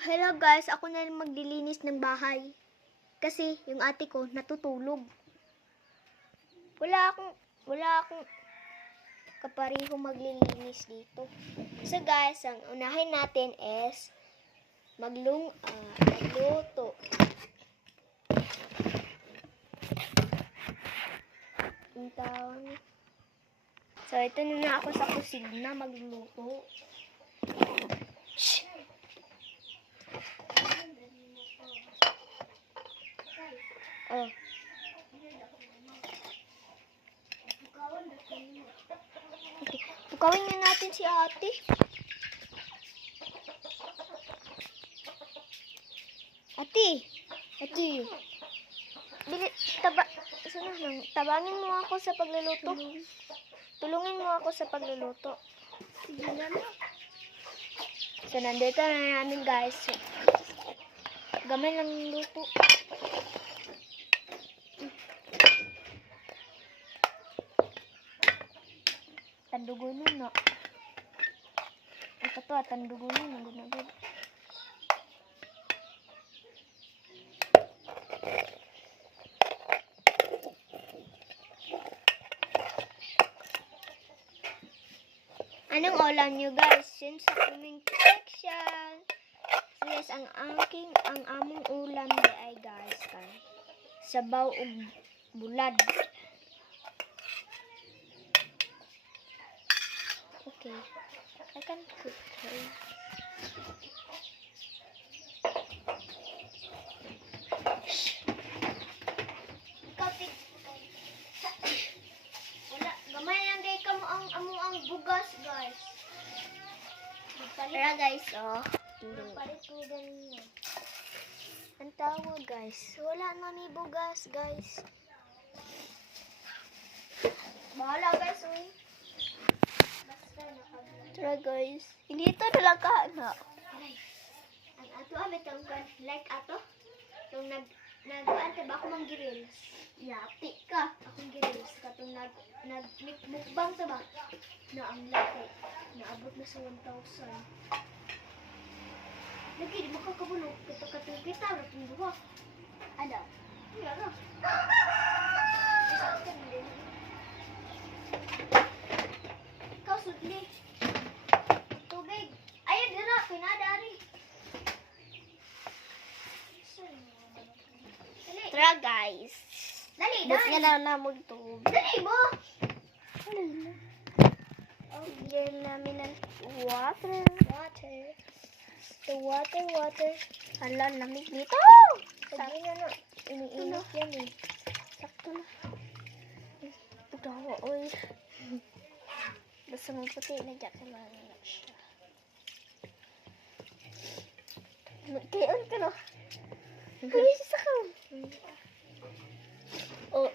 Hello guys, ako na lang maglilinis ng bahay. Kasi yung ate ko natutulog. Wala akong kapareho maglilinis dito. So guys, ang unahin natin is magluto. So ito na ako sa kusina magluluto. Oh. Okay. Pukawin na natin si ate. Ate. Tabangin mo ako sa pagluluto. Tulungin mo ako sa pagluluto. So, nandito na namin guys. Gamay lang yung luto. Tandugunin na. Ito to, tandugunin na. Gunagod. Anong ulam nyo guys? Yun sa comment section. So yes, ang among ulam ay guys sabaw ug bulad. Okay, I can cook her. Wala, gamay lang kay kamo ang bugas guys. Tara guys, oh. Palit ko ganyan. Ang tawag guys, wala na ni bugas guys. Bahala guys, uy. Tara guys, hindi ito talaga na. Ang ato amit ang like ato. Yung nag-ante ba ako mang grills? Yati ka, akong grills. Katong nag-mukbang ta ba? Na ang laki. Naabot na sa 1,000. Lagi, di makakabulog. Katong kita, rating buha. Ano? Wala na. Ikaw, sudli. Tubig. Ayun, dira. Pinadari. Tara, guys. Dali. Ba't nga na namog tubig? Dali mo! Dali na. Bigyan namin ng water. The water. Hala, lamig dito. Sabi nga na, iniinit yan eh. Sakto na. Pagdawa, oy. Basta maputi na dyan ka na siya. Magkaon ka no? Pwede siya sa kam. Oh,